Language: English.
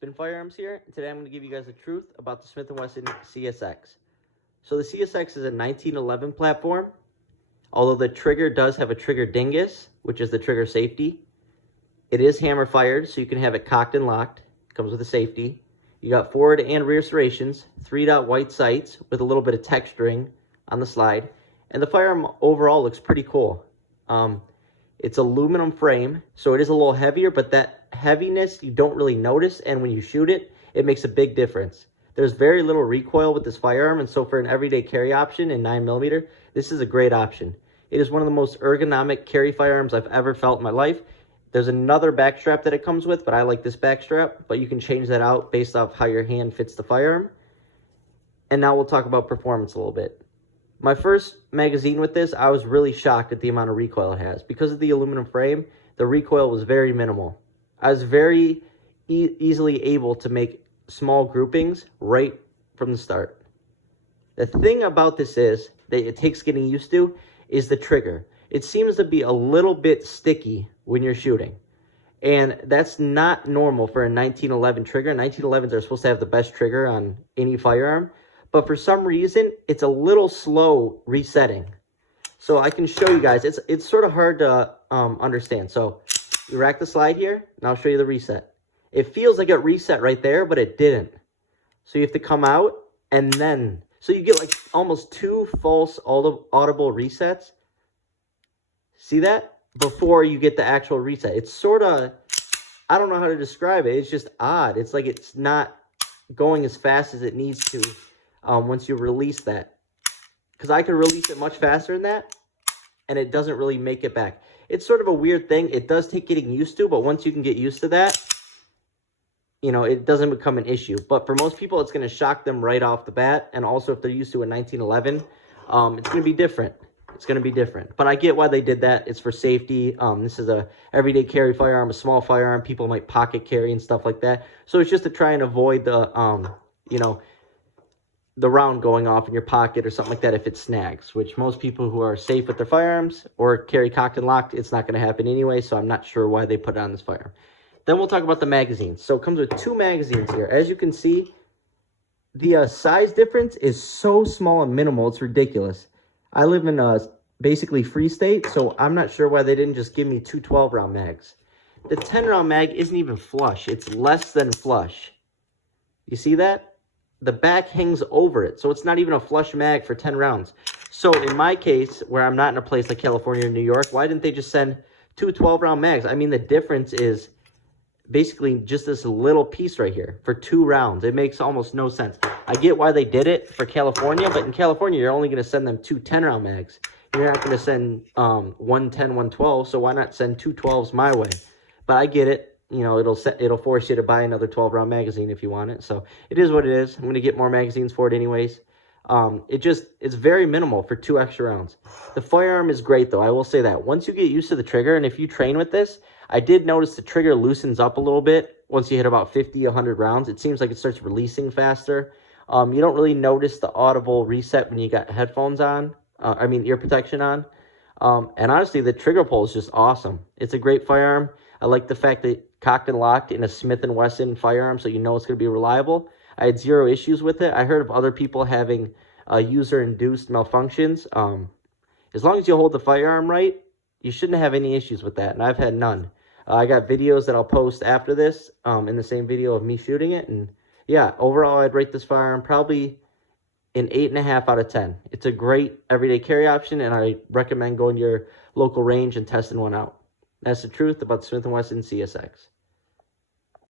Spin Firearms here, and today I'm going to give you guys the truth about the Smith & Wesson CSX. So the CSX is a 1911 platform, although the trigger does have a trigger dingus, which is the trigger safety. It is hammer fired, so you can have it cocked and locked. It comes with a safety. You got forward and rear serrations, 3-dot white sights with a little bit of texturing on the slide, and the firearm overall looks pretty cool. It's aluminum frame, so it is a little heavier, but that heaviness you don't really notice, and when you shoot it, it makes a big difference. There's very little recoil with this firearm, and so for an everyday carry option in 9mm, this is a great option. It is one of the most ergonomic carry firearms I've ever felt in my life. There's another back strap that it comes with, but I like this back strap, but you can change that out based off how your hand fits the firearm. And now we'll talk about performance a little bit. My first magazine with this, I was really shocked at the amount of recoil it has. Because of the aluminum frame, the recoil was very minimal. I was very easily able to make small groupings right from the start. The thing about this is, that it takes getting used to, is the trigger. It seems to be a little bit sticky when you're shooting. And that's not normal for a 1911 trigger. 1911s are supposed to have the best trigger on any firearm. But for some reason, it's a little slow resetting. So I can show you guys. It's sort of hard to understand. So you rack the slide here, and I'll show you the reset. It feels like it reset right there, but it didn't. So you have to come out, and then... So you get like almost 2 false audible resets. See that? Before you get the actual reset. It's sort of... I don't know how to describe it. It's just odd. It's like it's not going as fast as it needs to. Once you release that, because I can release it much faster than that, and it doesn't really make it back. It's sort of a weird thing. It does take getting used to, but once you can get used to that, you know, it doesn't become an issue. But for most people, it's going to shock them right off the bat, and also if they're used to a 1911, it's going to be different. It's going to be different. But I get why they did that. It's for safety. This is a everyday carry firearm, a small firearm. People might pocket carry and stuff like that. So it's just to try and avoid the, you know, the round going off in your pocket or something like that if it snags, which most people who are safe with their firearms or carry cocked and locked, it's not going to happen anyway, so I'm not sure why they put it on this firearm. Then we'll talk about the magazines. So it comes with 2 magazines here. As you can see, the size difference is so small and minimal, it's ridiculous. I live in a basically free state, so I'm not sure why they didn't just give me 2 12-round mags. The 10-round mag isn't even flush. It's less than flush. You see that? The back hangs over it, so it's not even a flush mag for 10 rounds. So in my case, where I'm not in a place like California or New York, why didn't they just send 2 12-round mags? I mean, the difference is basically just this little piece right here for 2 rounds. It makes almost no sense. I get why they did it for California, but in California, you're only going to send them 2 10-round mags. You're not going to send 1 10, 1 12, so why not send 2 12s my way? But I get it. You know, it'll force you to buy another 12-round magazine if you want it. So it is what it is. I'm going to get more magazines for it anyways. It's very minimal for 2 extra rounds. The firearm is great, though. I will say that. Once you get used to the trigger, and if you train with this, I did notice the trigger loosens up a little bit once you hit about 50, 100 rounds. It seems like it starts releasing faster. You don't really notice the audible reset when you got headphones on. Ear protection on. And honestly, the trigger pull is just awesome. It's a great firearm. I like the fact that cocked and locked in a Smith & Wesson firearm, so you know it's going to be reliable. I had 0 issues with it. I heard of other people having user-induced malfunctions. As long as you hold the firearm right, you shouldn't have any issues with that, and I've had none. I got videos that I'll post after this in the same video of me shooting it, and yeah, overall I'd rate this firearm probably an 8.5 out of 10. It's a great everyday carry option, and I recommend going to your local range and testing one out. That's the truth about the Smith & Wesson CSX.